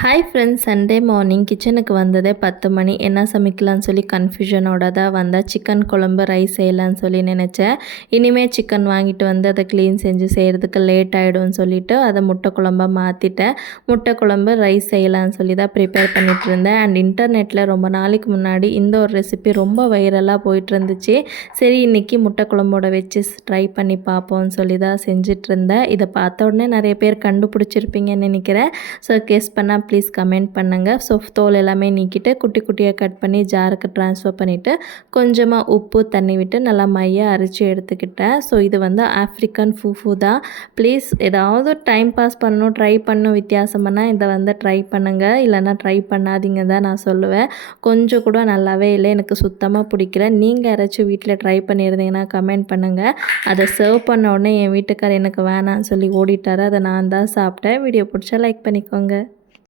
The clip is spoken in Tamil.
ஹாய் ஃப்ரெண்ட்ஸ், சண்டே மார்னிங் கிச்சனுக்கு வந்ததே 10 மணி. என்ன சமைக்கலான்னு சொல்லி கன்ஃபியூஷனோட தான் வந்தேன். சிக்கன் குழம்பு ரைஸ் செய்யலான்னு சொல்லி நினச்சேன். இனிமேல் சிக்கன் வாங்கிட்டு வந்து அதை க்ளீன் செஞ்சு செய்கிறதுக்கு லேட் ஆகிடும்னு சொல்லிவிட்டு அதை முட்டை குழம்பாக மாற்றிட்டேன். முட்டை குழம்பு ரைஸ் செய்யலான்னு சொல்லி தான் ப்ரிப்பேர் பண்ணிகிட்டு இருந்தேன். அண்ட் இன்டர்நெட்டில் ரொம்ப நாளைக்கு முன்னாடி இந்த ஒரு ரெசிபி ரொம்ப வைரலாக போயிட்டு இருந்துச்சு. சரி, இன்றைக்கி முட்டை குழம்போட வச்சு ட்ரை பண்ணி பார்ப்போம்னு சொல்லி தான் செஞ்சிட்ருந்தேன். இதை பார்த்த உடனே நிறைய பேர் கண்டுபிடிச்சிருப்பீங்கன்னு நினைக்கிறேன். ஸோ கெஸ் பண்ணால் ப்ளீஸ் கமெண்ட் பண்ணுங்கள். ஸோ தோல் எல்லாமே நீக்கிட்டு குட்டி குட்டியாக கட் பண்ணி ஜாருக்கு ட்ரான்ஸ்ஃபர் பண்ணிவிட்டு கொஞ்சமாக உப்பு தண்ணி விட்டு நல்லா மையாக அரைச்சி எடுத்துக்கிட்டேன். ஸோ இது வந்து ஆஃப்ரிக்கன் ஃபூஃபு தான். ப்ளீஸ் ஏதாவது டைம் பாஸ் பண்ணணும், ட்ரை பண்ணணும் வித்தியாசமானா இதை வந்து ட்ரை பண்ணுங்கள். இல்லைனா ட்ரை பண்ணாதீங்க தான் நான் சொல்லுவேன். கொஞ்சம் கூட நல்லாவே இல்லை, எனக்கு சுத்தமாக பிடிக்கல. நீங்கள் யாராச்சும் வீட்டில் ட்ரை பண்ணியிருந்தீங்கன்னா கமெண்ட் பண்ணுங்கள். அதை சர்வ் பண்ண உடனே என் வீட்டுக்கார் எனக்கு வேணான்னு சொல்லி ஓடிட்டார். அதை நான் தான் சாப்பிட்டேன். வீடியோ பிடிச்சா லைக் பண்ணிக்கோங்க.